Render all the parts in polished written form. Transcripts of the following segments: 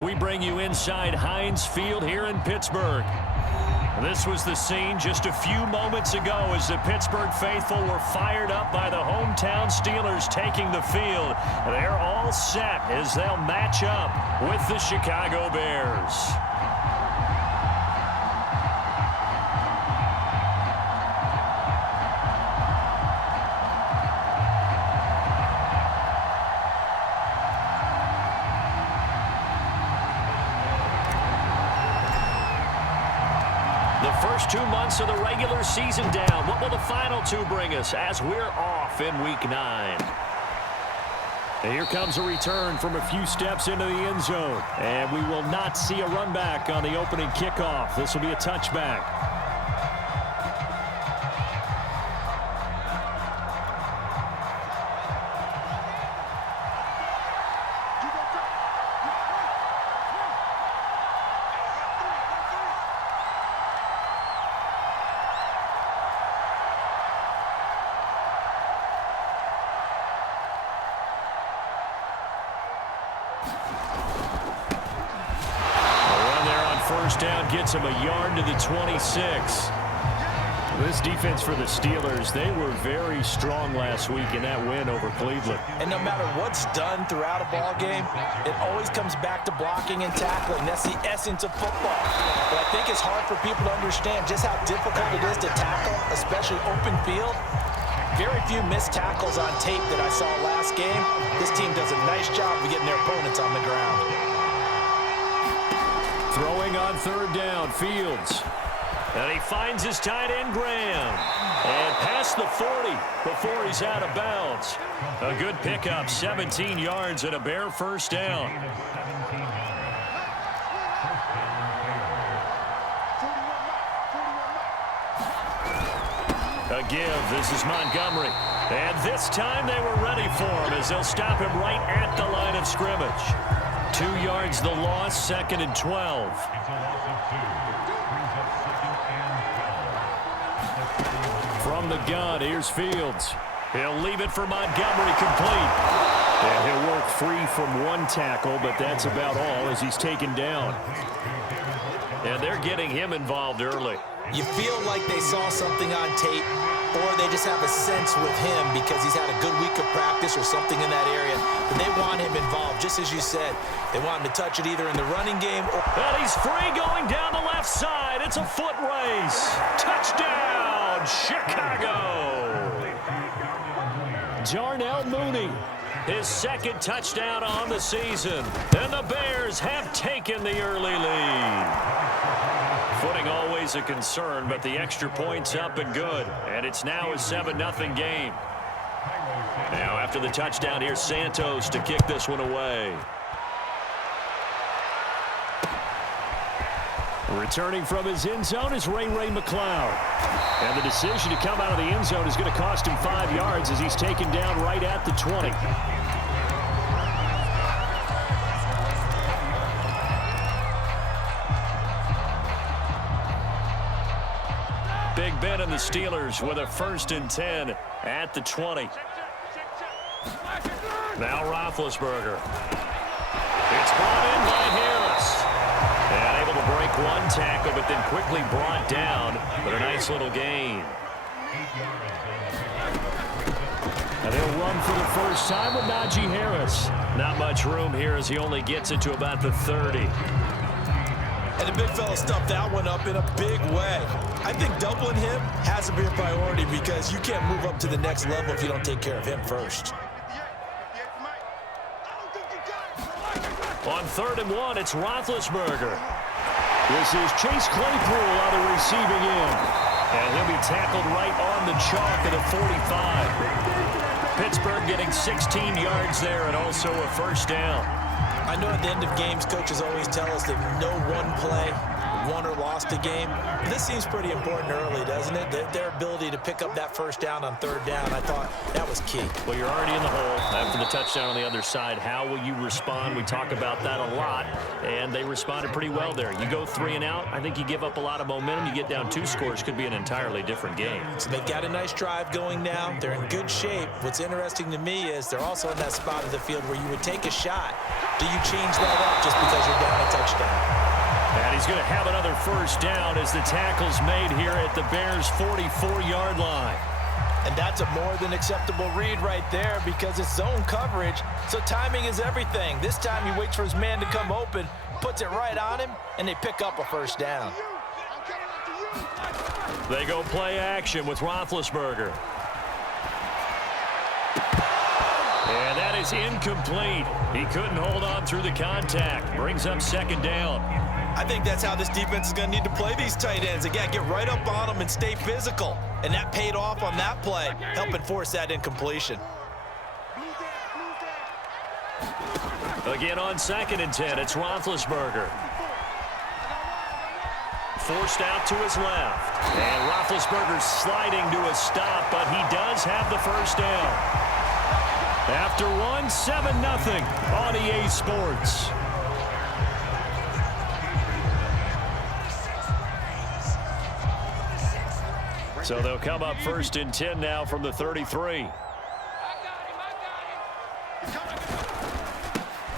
We bring you inside Heinz Field here in Pittsburgh. This was the scene just a few moments ago as the Pittsburgh faithful were fired up by the hometown Steelers taking the field. They're all set as they'll match up with the Chicago Bears. The first 2 months of the regular season down. What will the final two bring us as we're off in Week 9? And here comes a return from a few steps into the end zone. And we will not see a run back on the opening kickoff. This will be a touchback. First down gets him a yard to the 26. This defense for the Steelers, they were very strong last week in that win over Cleveland. And no matter what's done throughout a ball game, it always comes back to blocking and tackling. That's the essence of football. But I think it's hard for people to understand just how difficult it is to tackle, especially open field. Very few missed tackles on tape that I saw last game. This team does a nice job of getting their opponents on the ground. Throwing on third down, Fields. And he finds his tight end, Graham. And past the 40 before he's out of bounds. A good pickup, 17 yards and a Bear first down. A give, this is Montgomery. And this time they were ready for him as they'll stop him right at the line of scrimmage. 2 yards the loss, 2nd and 12. From the gun, here's Fields. He'll leave it for Montgomery, complete. And he'll work free from one tackle, but that's about all as he's taken down. And they're getting him involved early. You feel like they saw something on tape, or they just have a sense with him because he's had a good week of practice or something in that area. But they want him involved, just as you said. They want him to touch it either in the running game or... And he's free going down the left side. It's a foot race. Touchdown, Chicago. Darnell Mooney, his second touchdown on the season. And the Bears have taken the early lead. Footing always a concern, but the extra point's up and good. And it's now a 7-0 game. Now after the touchdown, here's Santos to kick this one away. Returning from his end zone is Ray McCloud. And the decision to come out of the end zone is going to cost him 5 yards as he's taken down right at the 20. Big Ben and the Steelers with a 1st and 10 at the 20. Now Roethlisberger. It's brought in by Harris. And able to break one tackle, but then quickly brought down. But a nice little gain. And he'll run for the first time with Najee Harris. Not much room here as he only gets it to about the 30. And the big fella stuffed that one up in a big way. I think doubling him has to be a priority because you can't move up to the next level if you don't take care of him first. On 3rd and 1, it's Roethlisberger. This is Chase Claypool on the receiving end. And he'll be tackled right on the chalk at a 45. Pittsburgh getting 16 yards there and also a first down. I know at the end of games, coaches always tell us that no one play won or lost a game. This seems pretty important early, doesn't it? Their ability to pick up that first down on third down, I thought that was key. Well, you're already in the hole after the touchdown on the other side. How will you respond? We talk about that a lot, and they responded pretty well there. You go 3 and out, I think you give up a lot of momentum. You get down 2 scores, could be an entirely different game. So they've got a nice drive going now. They're in good shape. What's interesting to me is they're also in that spot of the field where you would take a shot. Do you change that up just because you're down a touchdown? And he's going to have another first down as the tackle's made here at the Bears' 44-yard line. And that's a more than acceptable read right there because it's zone coverage, so timing is everything. This time he waits for his man to come open, puts it right on him, and they pick up a first down. They go play action with Roethlisberger. And that is incomplete. He couldn't hold on through the contact. Brings up second down. I think that's how this defense is going to need to play these tight ends. Again, get right up on them and stay physical. And that paid off on that play, helping force that incompletion. Again on 2nd and 10, it's Roethlisberger. Forced out to his left. And Roethlisberger sliding to a stop, but he does have the first down. After 7-0 on EA Sports. So they'll come up 1st and 10 now from the 33.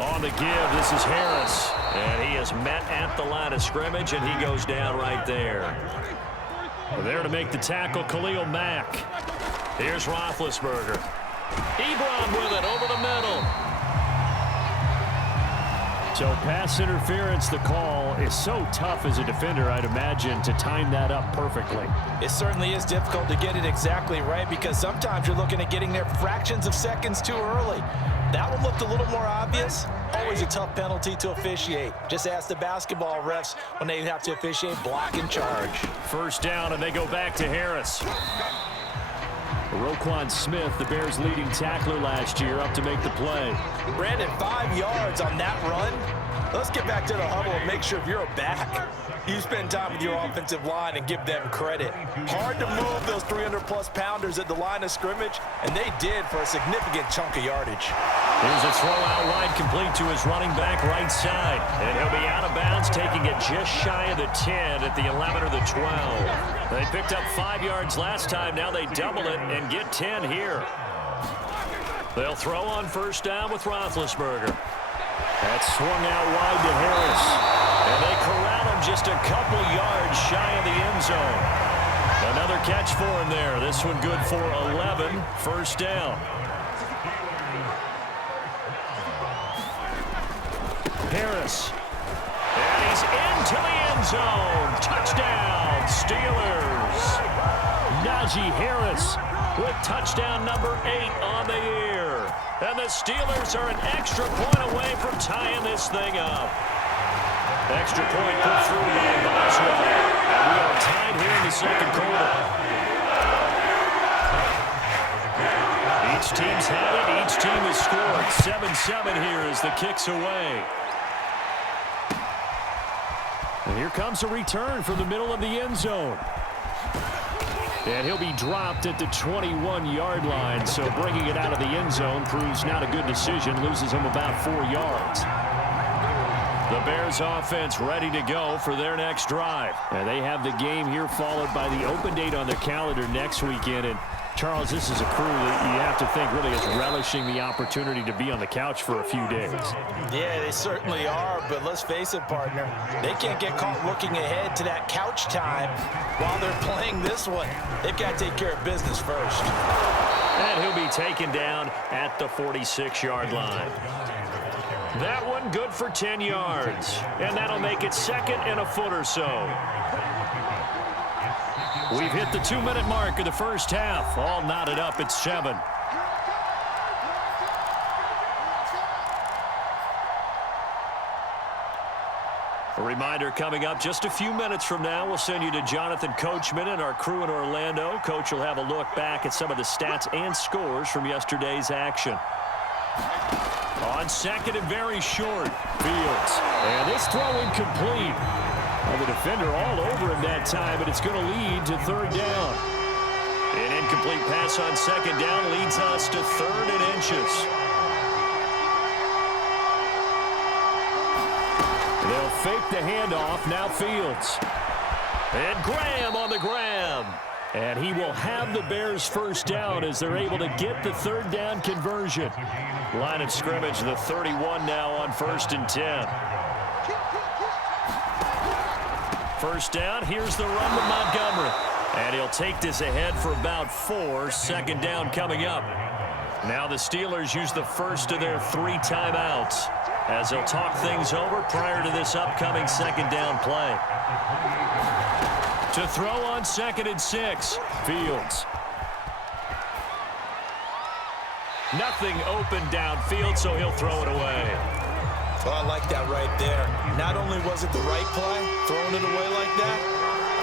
On the give, this is Harris. And he is met at the line of scrimmage, and he goes down right there. There to make the tackle, Khalil Mack. Here's Roethlisberger. Ebron with it over the middle. So pass interference, the call is so tough as a defender, I'd imagine, to time that up perfectly. It certainly is difficult to get it exactly right because sometimes you're looking at getting there fractions of seconds too early. That one looked a little more obvious. Always a tough penalty to officiate. Just ask the basketball refs when they have to officiate block and charge. First down, and they go back to Harris. Roquan Smith, the Bears' leading tackler last year, up to make the play. Brandon, 5 yards on that run. Let's get back to the huddle and make sure if you're a back, you spend time with your offensive line and give them credit. Hard to move those 300-plus pounders at the line of scrimmage, and they did for a significant chunk of yardage. Here's a throw out wide complete to his running back right side. And he'll be out of bounds, taking it just shy of the 10 at the 11 or the 12. They picked up 5 yards last time. Now they double it and get 10 here. They'll throw on first down with Roethlisberger. That's swung out wide to Harris. And they corral him just a couple yards shy of the end zone. Another catch for him there. This one good for 11. First down. Harris. And he's into the end zone. Touchdown, Steelers. Najee Harris with touchdown number 8 on the year. And the Steelers are an extra point away from tying this thing up. Extra point put through by Boswell. And we are tied here in the second quarter. Each team's had it. Each team has scored. 7-7 here as the kick's away. And here comes a return from the middle of the end zone. And he'll be dropped at the 21-yard line, so bringing it out of the end zone proves not a good decision, loses him about 4 yards. The Bears offense ready to go for their next drive. And they have the game here followed by the open date on their calendar next weekend. And Charles, this is a crew that you have to think really is relishing the opportunity to be on the couch for a few days. Yeah, they certainly are, but let's face it, partner. They can't get caught looking ahead to that couch time while they're playing this one. They've got to take care of business first. And he'll be taken down at the 46-yard line. That one good for 10 yards. And that'll make it second and a foot or so. We've hit the 2-minute mark of the first half. All knotted up at 7. A reminder coming up just a few minutes from now, we'll send you to Jonathan Coachman and our crew in Orlando. Coach will have a look back at some of the stats and scores from yesterday's action. On second and very short, Fields. And this throw incomplete. Well, the defender all over him that time, but it's going to lead to third down. An incomplete pass on second down leads us to 3rd and inches. They'll fake the handoff. Now Fields. And Graham on the grab. And he will have the Bears first down as they're able to get the 3rd down conversion. Line of scrimmage, the 31 now on 1st and 10. First down, here's the run to Montgomery. And he'll take this ahead for about 4. 2nd down coming up. Now the Steelers use the first of their 3 timeouts as they'll talk things over prior to this upcoming 2nd down play. To throw on 2nd and 6, Fields. Nothing open downfield, so he'll throw it away. Well, I like that right there. Not only was it the right play, throwing it away like that,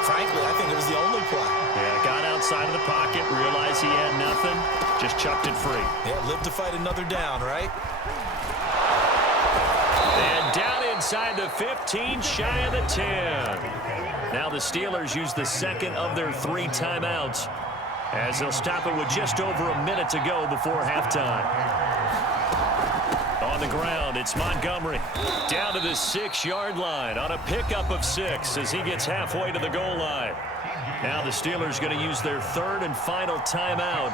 frankly, I think it was the only play. Yeah, got outside of the pocket, realized he had nothing, just chucked it free. Yeah, live to fight another down, right? And down inside the 15, shy of the 10. Now the Steelers use the 2nd of their 3 timeouts as they'll stop it with just over a minute to go before halftime. On the ground, it's Montgomery. Down to the 6-yard line on a pickup of 6 as he gets halfway to the goal line. Now the Steelers going to use their 3rd and final timeout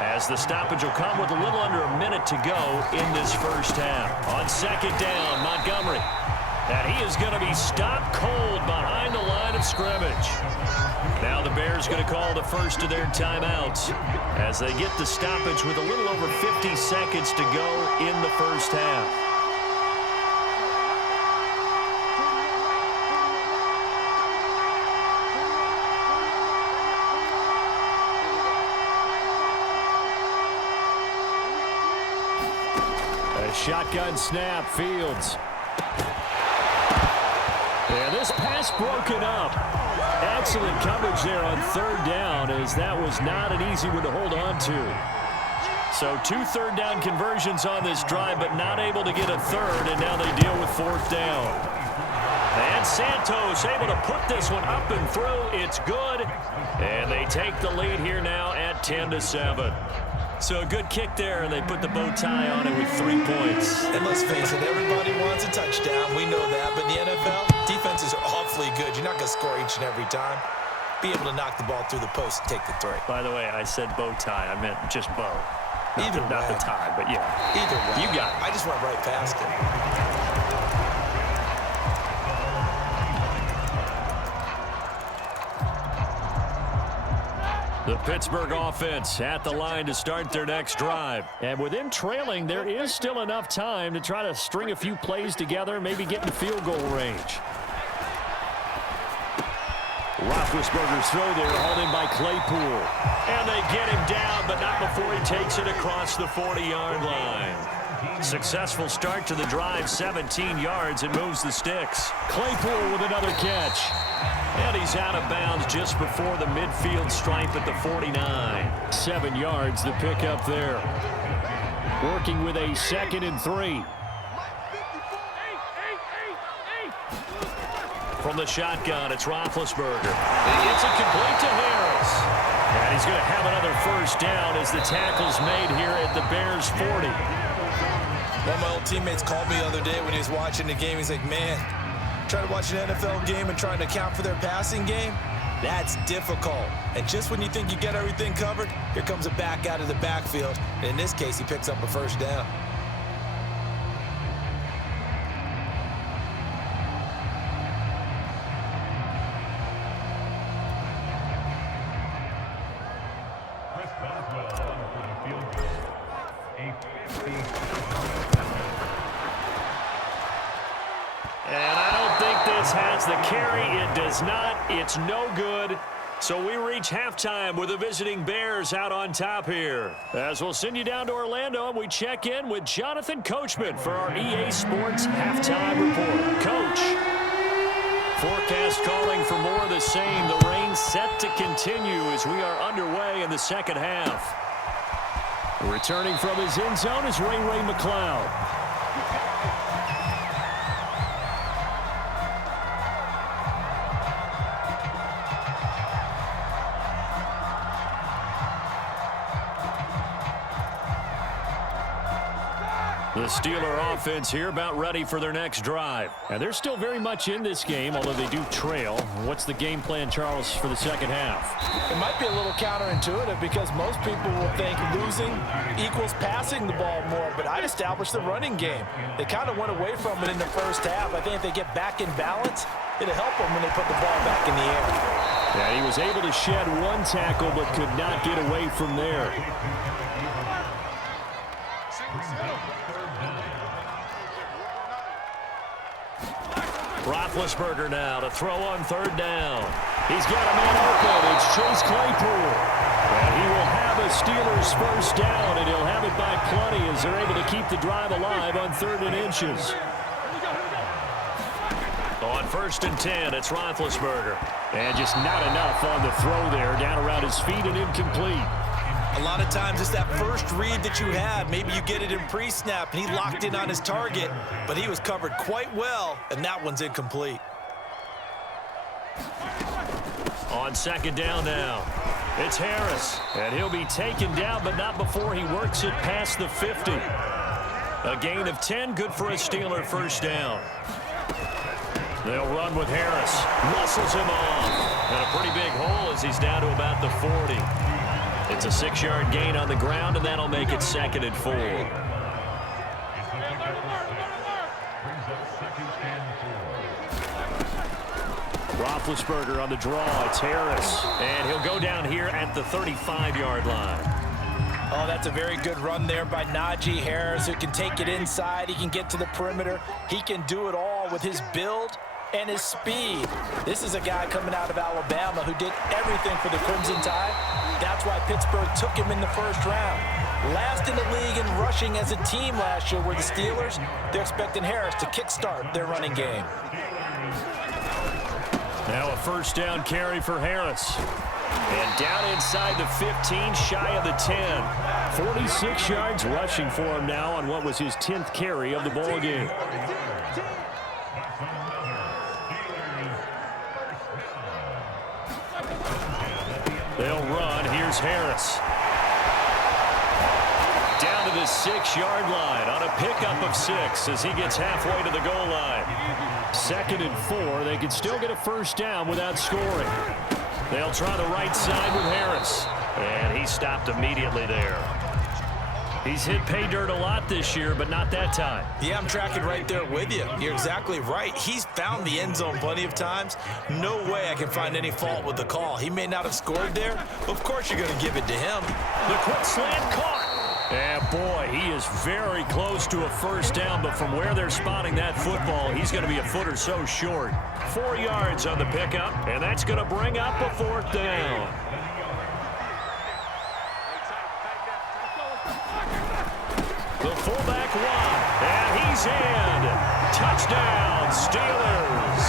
as the stoppage will come with a little under a minute to go in this first half. On 2nd down, Montgomery. And he is going to be stopped cold behind the line of scrimmage. Now the Bears going to call the first of their timeouts as they get the stoppage with a little over 50 seconds to go in the first half. A shotgun snap, Fields. And this pass broken up. Excellent coverage there on 3rd down as that was not an easy one to hold on to. So 2 3rd down conversions on this drive, but not able to get a 3rd, and now they deal with 4th down. And Santos able to put this one up and through. It's good. And they take the lead here now at 10-7. So a good kick there, and they put the bow tie on it with 3 points. And let's face it, everybody wants a touchdown. We know that. But in the NFL, defenses are awfully good. You're not going to score each and every time. Be able to knock the ball through the post and take the 3. By the way, I said bow tie. I meant just bow. Not Either way. Not the tie, but yeah. Either way. You got it. I just went right past it. The Pittsburgh offense at the line to start their next drive. And with them trailing, there is still enough time to try to string a few plays together, maybe get in field goal range. Roethlisberger's throw there, hauled in by Claypool. And they get him down, but not before he takes it across the 40-yard line. Successful start to the drive, 17 yards, and moves the sticks. Claypool with another catch. And he's out of bounds just before the midfield stripe at the 49. 7 yards, the pickup there. Working with a 2nd and 3. From the shotgun, it's Roethlisberger. He gets it complete to Harris. And he's going to have another first down as the tackle's made here at the Bears' 40. One of my old teammates called me the other day when he was watching the game. He's like, man, trying to watch an NFL game and trying to account for their passing game, that's difficult. And just when you think you get everything covered, here comes a back out of the backfield. And in this case, he picks up a first down. Has the carry. It does not. It's no good. So we reach halftime with the visiting Bears out on top here. As we'll send you down to Orlando, and we check in with Jonathan Coachman for our EA Sports Halftime Report. Coach, forecast calling for more of the same. The rain set to continue as we are underway in the second half. Returning from his end zone is Ray McCloud. The Steeler offense here about ready for their next drive. And they're still very much in this game, although they do trail. What's the game plan, Charles, for the second half? It might be a little counterintuitive because most people will think losing equals passing the ball more, but I'd establish the running game. They kind of went away from it in the first half. I think if they get back in balance, it'll help them when they put the ball back in the air. Yeah, he was able to shed one tackle but could not get away from there. Roethlisberger now to throw on third down. He's got a man open. It's Chase Claypool. And he will have a Steelers first down, and he'll have it by plenty as they're able to keep the drive alive on 3rd and inches. On 1st and 10, it's Roethlisberger. And just not enough on the throw there, down around his feet and incomplete. A lot of times it's that first read that you have. Maybe you get it in pre-snap, and he locked in on his target, but he was covered quite well, and that one's incomplete. On 2nd down now, it's Harris. And he'll be taken down, but not before he works it past the 50. A gain of 10, good for a Steeler first down. They'll run with Harris. Muscles him off. And a pretty big hole as he's down to about the 40. It's a 6-yard gain on the ground, and that'll make it 2nd and 4. Roethlisberger on the draw. It's Harris. And he'll go down here at the 35-yard line. Oh, that's a very good run there by Najee Harris, who can take it inside. He can get to the perimeter. He can do it all with his build and his speed. This is a guy coming out of Alabama who did everything for the Crimson Tide. That's why Pittsburgh took him in the first round. Last in the league in rushing as a team last year were the Steelers. They're expecting Harris to kickstart their running game. Now a first down carry for Harris. And down inside the 15, shy of the 10. 46 yards rushing for him now on what was his 10th carry of the ball game. They'll run. Here's Harris. Down to the 6-yard line on a pickup of 6 as he gets halfway to the goal line. 2nd and 4. They could still get a first down without scoring. They'll try the right side with Harris. And he stopped immediately there. He's hit pay dirt a lot this year, but not that time. Yeah, I'm tracking right there with you. You're exactly right. He's found the end zone plenty of times. No way I can find any fault with the call. He may not have scored there, but of course you're going to give it to him. The quick slant caught. And boy, he is very close to a first down, but from where they're spotting that football, he's going to be a foot or so short. 4 yards on the pickup, and that's going to bring up a 4th down. The fullback run, and he's in. Touchdown, Steelers.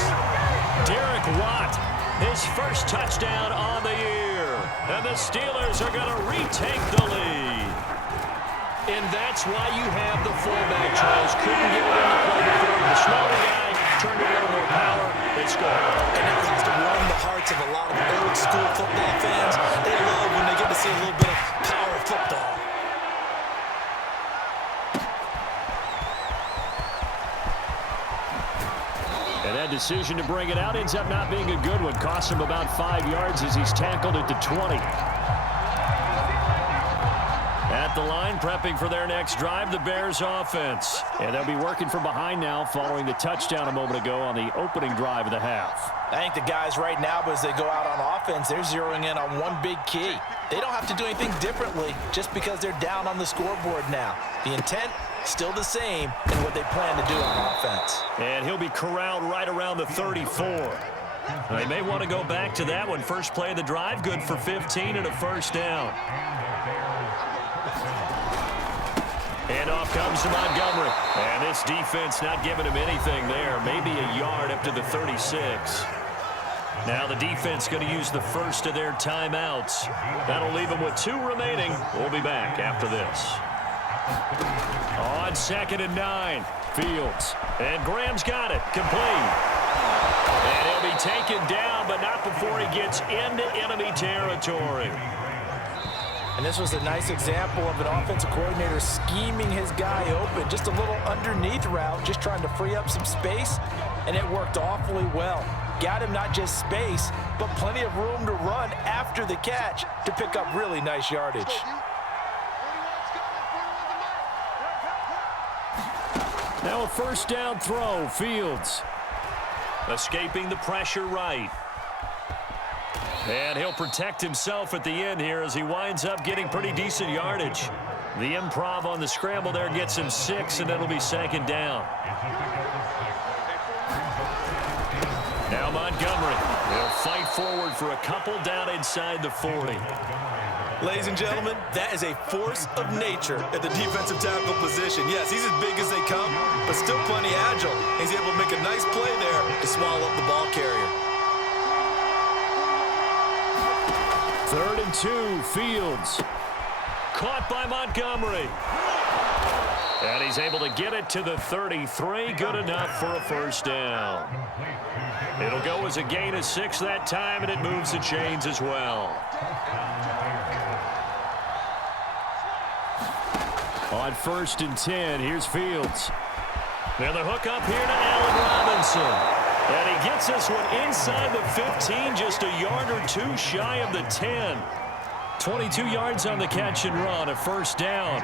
Derek Watt, his first touchdown on the year. And the Steelers are going to retake the lead. And that's why you have the fullback, Charles. Couldn't get it in the play before. The smaller guy turned a little more power. They scored. And that has to warm the hearts of a lot of old school football fans. They love when they get to see a little bit of power football. And that decision to bring it out ends up not being a good one. Costs him about 5 yards as he's tackled at the 20. At the line, prepping for their next drive, the Bears offense. And they'll be working from behind now following the touchdown a moment ago on the opening drive of the half. I think the guys right now, as they go out on offense, they're zeroing in on one big key. They don't have to do anything differently just because they're down on the scoreboard now. The intent, still the same in what they plan to do on offense. And he'll be corralled right around the 34. They may want to go back to that one. First play of the drive, good for 15 and a first down. And off comes to Montgomery. And this defense not giving him anything there. Maybe a yard up to the 36. Now the defense going to use the first of their timeouts. That'll leave them with 2 remaining. We'll be back after this. On 2nd and 9, Fields. And Graham's got it. Complete. And he'll be taken down, but not before he gets into enemy territory. And this was a nice example of an offensive coordinator scheming his guy open. Just a little underneath route, just trying to free up some space, and it worked awfully well. Got him not just space, but plenty of room to run after the catch to pick up really nice yardage. Now a first down throw, Fields. Escaping the pressure right. And he'll protect himself at the end here as he winds up getting pretty decent yardage. The improv on the scramble there gets him 6, and it'll be second down. Now Montgomery. He'll fight forward for a couple down inside the 40. Ladies and gentlemen, that is a force of nature at the defensive tackle position. Yes, he's as big as they come, but still plenty agile. He's able to make a nice play there to swallow up the ball carrier. 3rd and 2, Fields. Caught by Montgomery. And he's able to get it to the 33. Good enough for a first down. It'll go as a gain of 6 that time, and it moves the chains as well. On 1st and 10, here's Fields. Now the hook up here to Allen Robinson. And he gets this one inside the 15, just a yard or 2 shy of the 10. 22 yards on the catch and run, a first down.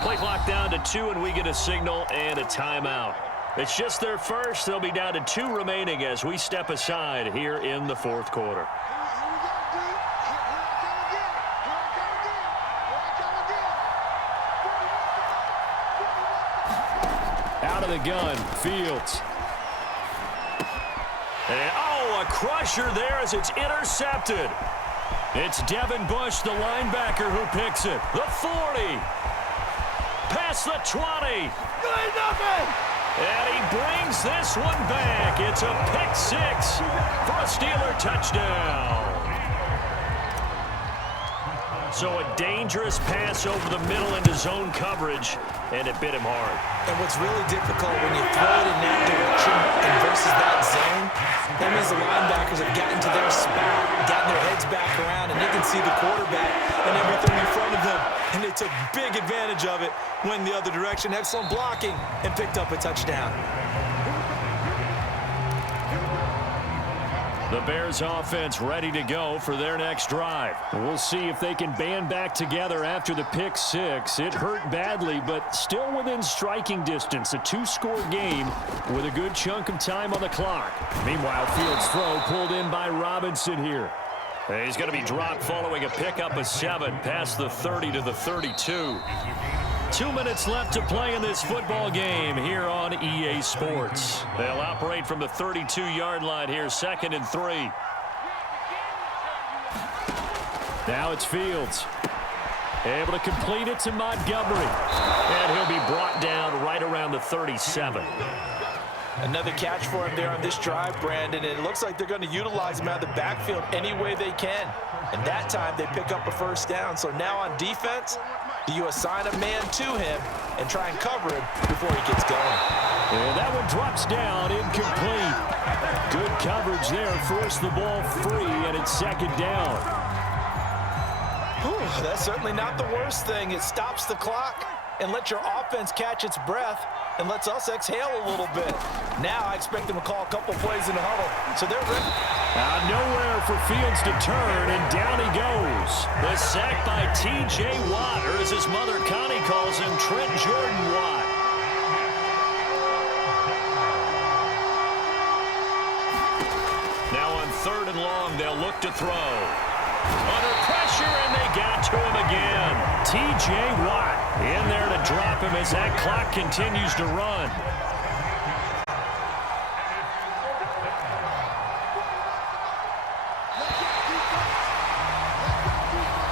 Play clock down to 2, and we get a signal and a timeout. It's just their first. They'll be down to 2 remaining as we step aside here in the 4th quarter. Out of the gun, Fields. And, oh, a crusher there as it's intercepted. It's Devin Bush, the linebacker, who picks it. The 40. Past the 20. And he brings this one back. It's a pick 6 for a Steeler touchdown. So a dangerous pass over the middle into zone coverage, and it bit him hard. And what's really difficult when you throw it in that direction and versus that zone, that means the linebackers have gotten to their spot, gotten their heads back around, and they can see the quarterback and everything in front of them. And they took big advantage of it, went the other direction, excellent blocking, and picked up a touchdown. The Bears offense ready to go for their next drive. We'll see if they can band back together after the pick 6. It hurt badly, but still within striking distance. A 2-score game with a good chunk of time on the clock. Meanwhile, Fields' throw pulled in by Robinson here. He's going to be dropped following a pickup of 7 past the 30 to the 32. 2 minutes left to play in this football game here on EA Sports. They'll operate from the 32-yard line here, 2nd and 3. Now it's Fields. Able to complete it to Montgomery. And he'll be brought down right around the 37. Another catch for him there on this drive, Brandon, and it looks like they're going to utilize him out of the backfield any way they can. And that time they pick up a first down. So now on defense, do you assign a man to him and try and cover him before he gets going? And that one drops down, incomplete. Good coverage there, forced the ball free, and it's 2nd down. Whew, that's certainly not the worst thing. It stops the clock and lets your offense catch its breath and lets us exhale a little bit. Now I expect them to call a couple plays in the huddle, so they're ready. Nowhere for Fields to turn, and down he goes. The sack by T.J. Watt, or as his mother Connie calls him, Trent Jordan Watt. Now on 3rd and long, they'll look to throw. Under pressure, and they got to him again. T.J. Watt in there to drop him as that clock continues to run.